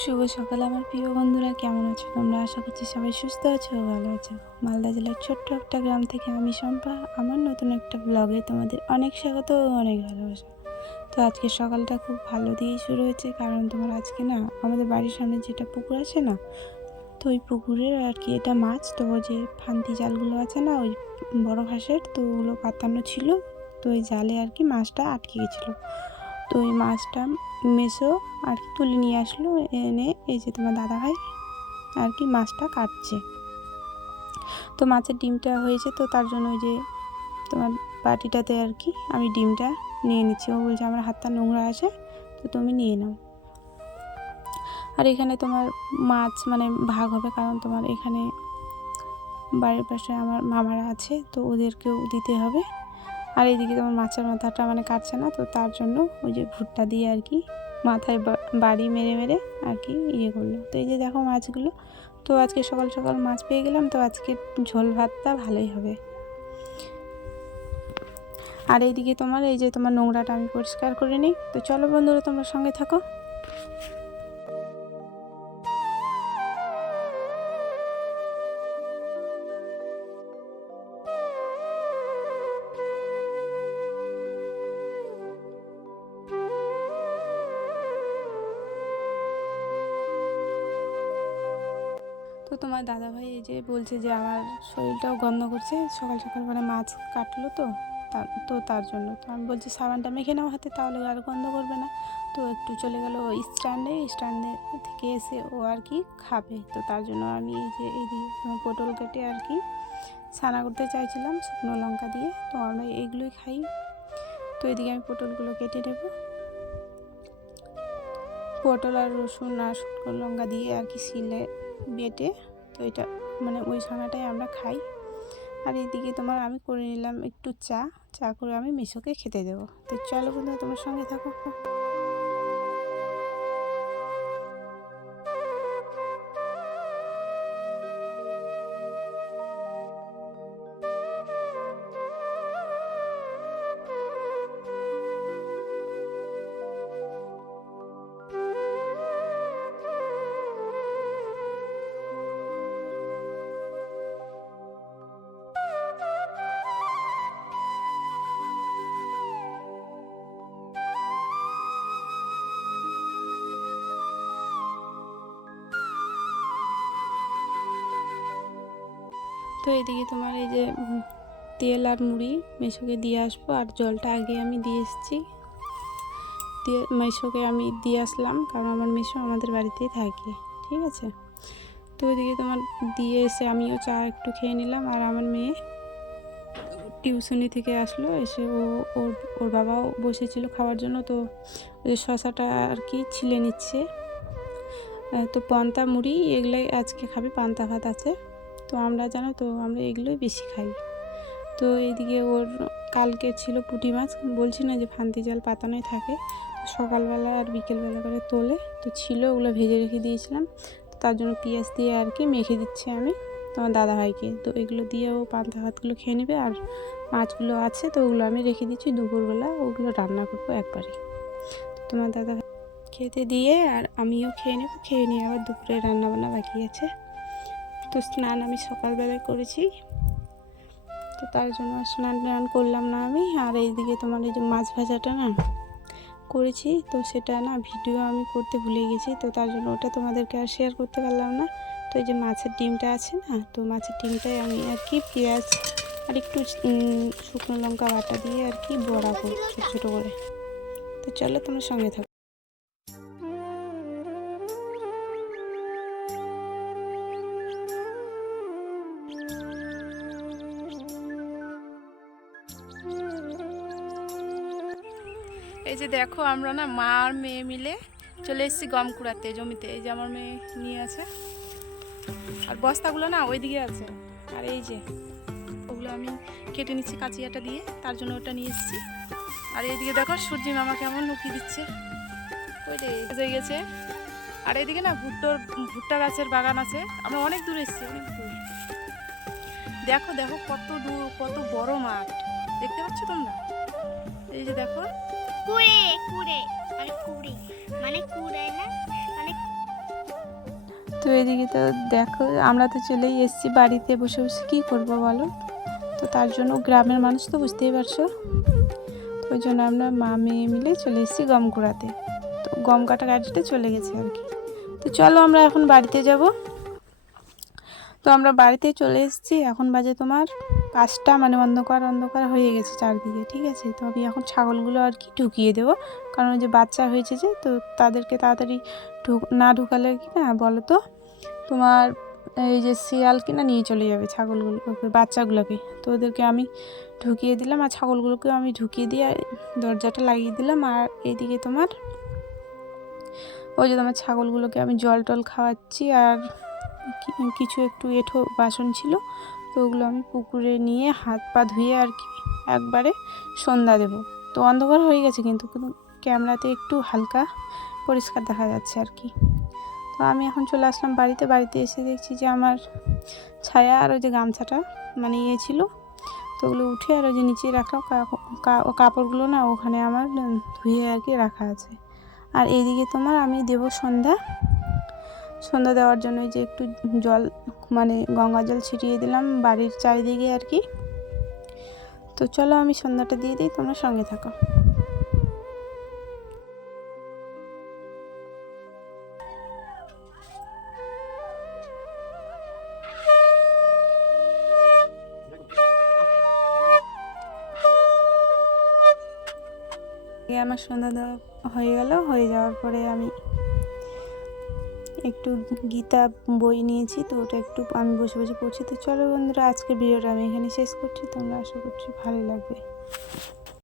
শুভ সকাল আমার প্রিয় বন্ধুরা, কেমন আছো তোমরা? আশা করছি সবাই সুস্থ আছো, ভালো আছো। মালদা জেলার ছোট্ট একটা গ্রাম থেকে আমি শম্পা, আমার নতুন একটা ব্লগে তোমাদের অনেক স্বাগত ও অনেক ভালোবাসা। তো আজকে সকালটা খুব ভালো দিয়েই শুরু হয়েছে, কারণ তোমার আজকে না আমাদের বাড়ির সামনে যেটা পুকুর আছে না, তো ওই পুকুরের আর কি এটা মাছ, তো যে ফান্তি জালগুলো আছে না ওই বড় ঘাসের, তো ওগুলো পাতানো ছিল। তো ওই জালে আর কি মাছটা আটকে গেছিলো। তো ওই মাছটা মেসো আর কি তুলে নিয়ে আসলো, এনে এই যে তোমার দাদাভাই আর কি মাছটা কাটছে। তো মাছের ডিমটা হয়েছে, তো তার জন্য ওই যে তোমার বাটিটাতে আর কি আমি ডিমটা নিয়ে নিচ্ছি। ও বলছে আমার হাতটা নোংরা আছে, তো তুমি নিয়ে নাও। আর এখানে তোমার মাছ মানে ভাগ হবে, কারণ তোমার এখানে বাড়ির পাশে আমার মামারা আছে, তো ওদেরকেও দিতে হবে। আর এইদিকে তোমার মাছের মাথাটা মানে কাটছে না, তো তার জন্য ওই যে ভুট্টা দিয়ে আর কি মাথায় বাড়ি মেরে মেরে আর কি ইয়ে করলো। তো এই যে দেখো মাছগুলো, তো আজকে সকাল সকাল মাছ পেয়ে গেলাম, তো আজকে ঝোল ভাতটা ভালোই হবে। আর এইদিকে তোমার এই যে তোমার নোংরাটা আমি পরিষ্কার করে নিই। তো চলো বন্ধুরা, তোমরা সঙ্গে থাকো। তো তোমার দাদাভাই এই যে বলছে যে আমার শরীরটাও গন্ধ করছে, সকাল সকাল মানে মাছ কাটলো, তো তার জন্য তো আমি বলছি সাবানটা মেখে নাও হাতে, তাহলে আর গন্ধ করবে না। তো একটু চলে গেল স্ট্যান্ডে থেকে এসে ও আর কি খাবে। তো তার জন্য আমি এই যে এইদিকে পটল কেটে আর কি ছানা করতে চাইছিলাম শুকনো লঙ্কা দিয়ে, তো আমরা এইগুলোই খাই। তো এদিকে আমি পটলগুলো কেটে নেব, পটল আর রসুন আর শুকনো লঙ্কা দিয়ে আর কি শিলে বেটে, তো এটা মানে ওই ছানাটাই আমরা খাই। আর এইদিকে তোমার আমি করে নিলাম একটু চা করে আমি মিশোকে খেতে দেবো। তো চলো বন্ধুরা, তোমার সঙ্গে থাকো। তো এদিকে তোমার এই যে তেল আর মুড়ি মেশোকে দিয়ে আসবো, আর জলটা আগে আমি দিয়ে এসেছি, দিয়ে মেশোকে আমি দিয়ে আসলাম, কারণ আমার মেশো আমাদের বাড়িতেই থাকে, ঠিক আছে। তো ওইদিকে তোমার দিয়ে এসে আমিও চা একটু খেয়ে নিলাম। আর আমার মেয়ে টিউশনি থেকে আসলো, এসে ওর ওর বাবাও বসেছিল খাওয়ার জন্য, তো ওই শশাটা আর কি ছিলে নিচ্ছে। তো পান্তা মুড়ি এগুলোই আজকে খাবে, পান্তা ভাত আছে, তো আমরা জানো তো আমরা এগুলোই বেশি খাই। তো এইদিকে ওর কালকে ছিল পুঁটি মাছ, বলছি না যে ফান্তি জাল পাতানোই থাকে, সকালবেলা আর বিকেলবেলা করে তোলে, তো ছিল ওগুলো ভেজে রেখে দিয়েছিলাম। তো তার জন্য পেঁয়াজ দিয়ে আর কি মেখে দিচ্ছি আমি তোমার দাদাভাইকে। তো এগুলো দিয়ে ও পান্তা ভাতগুলো খেয়ে নেবে, আর মাছগুলো আছে তো ওগুলো আমি রেখে দিচ্ছি, দুপুরবেলা ওগুলো রান্না করবো একবারে। তো তোমার দাদাভাই খেতে দিয়ে আর আমিও খেয়ে নেব, খেয়ে নিয়ে আবার দুপুরে রান্নাবান্না বাকি আছে। তো স্নান আমি সকালবেলায় করেছি, তো তার জন্য স্নান টান করলাম না আমি। আর এইদিকে তোমার এই যে মাছ ভাজাটা না করেছি, তো সেটা না ভিডিও আমি করতে ভুলে গেছি, তো তার জন্য ওটা তোমাদেরকে আর শেয়ার করতে পারলাম না। তো এই যে মাছের ডিমটা আছে না, তো মাছের ডিমটাই আমি আর কি পেঁয়াজ আর একটু শুকনো লঙ্কা বাটা দিয়ে আর কি বড়া করব ছোটো ছোটো করে। তো চলো তোমার সঙ্গে থাকো। এই যে দেখো আমরা না মা আর মেয়ে মিলে চলে এসেছি গম কুড়াতে জমিতে। এই যে আমার মেয়ে নিয়ে আছে, আর বস্তাগুলো না ওইদিকে আছে। আর এই যে ওগুলো আমি কেটে নিচ্ছি কাঁচিয়াটা দিয়ে, তার জন্য ওটা নিয়ে এসেছি। আর এইদিকে দেখো সূর্যি মামা কেমন উকি দিচ্ছে, ওই গেছে। আর এইদিকে না ভুট্টা গাছের বাগান আছে, আমরা অনেক দূর এসেছি, অনেক দূর। দেখো দেখো কত দূর, কত বড় মাঠ, দেখতে পাচ্ছ তোমরা? এই যে দেখো কুড়ে কুড়ে মানে কুড়ে মানে কুড়ে না মানে তো এদিকে তো দেখো আমরা তো চলেই এসেছি বাড়িতে, বসে বসে কী করবো বলো। তো তার জন্য গ্রামের মানুষ তো বুঝতেই পারছো, তো ওই জন্য আমরা মা মেয়ে মিলে চলে এসেছি গম কুড়াতে। তো গম কাটা গাড়িতে চলে গেছে আর কি। তো চলো আমরা এখন বাড়িতে যাব। তো আমরা বাড়িতে চলে এসেছি, এখন বাজে তোমার 5টা, মানে অন্ধকার অন্ধকার হয়ে গেছে চারদিকে, ঠিক আছে। তো আমি এখন ছাগলগুলো আর কি ঢুকিয়ে দেবো, কারণ ওই যে বাচ্চা হয়েছে যে, তো তাদেরকে তাড়াতাড়ি না ঢুকালে কি না বলো তো তোমার এই যে শিয়াল কিনা নিয়ে চলে যাবে ছাগলগুলোকে, বাচ্চাগুলোকে। তো ওদেরকে আমি ঢুকিয়ে দিলাম, আর ছাগলগুলোকেও আমি ঢুকিয়ে দিয়ে দরজাটা লাগিয়ে দিলাম। আর এইদিকে তোমার ওই যে তোমার ছাগলগুলোকে আমি জল টল খাওয়াচ্ছি, আর কিছু একটু এঁঠো বাসন ছিল, তো ওগুলো আমি পুকুরে নিয়ে হাত পা ধুয়ে আর কি একবারে সন্ধ্যা দেব। তো অন্ধকার হয়ে গেছে, কিন্তু ক্যামেরাতে একটু হালকা পরিষ্কার দেখা যাচ্ছে আর কি। তো আমি এখন চলে আসলাম বাড়িতে। বাড়িতে এসে দেখছি যে আমার ছায়া আর ওই যে গামছাটা মানে ছিল, তো ওগুলো উঠে আর ওই যে নিচে রাখা কাপড়গুলো না ওখানে আমার ধুয়ে আর কি রাখা আছে। আর এইদিকে তোমার আমি দেব সন্ধ্যা দেওয়ার জন্য যে একটু জল, মানে গঙ্গা জল ছিটিয়ে দিলাম বাড়ির চারিদিকে আর কি। তো চলো আমি সন্ধ্যাটা দিয়ে দিই, তোমরা সঙ্গে থাকো। আমার সন্ধ্যা দেওয়া হয়ে গেল, হয়ে যাওয়ার পরে আমি একটু গীতা বই নিয়েছি, তো ওটা একটু আমি বসে বসে পড়ছি। তো চলো বন্ধুরা, আজকের ভিডিওটা আমি এখানে শেষ করছি, তোমরা আশা করছি ভালো লাগবে।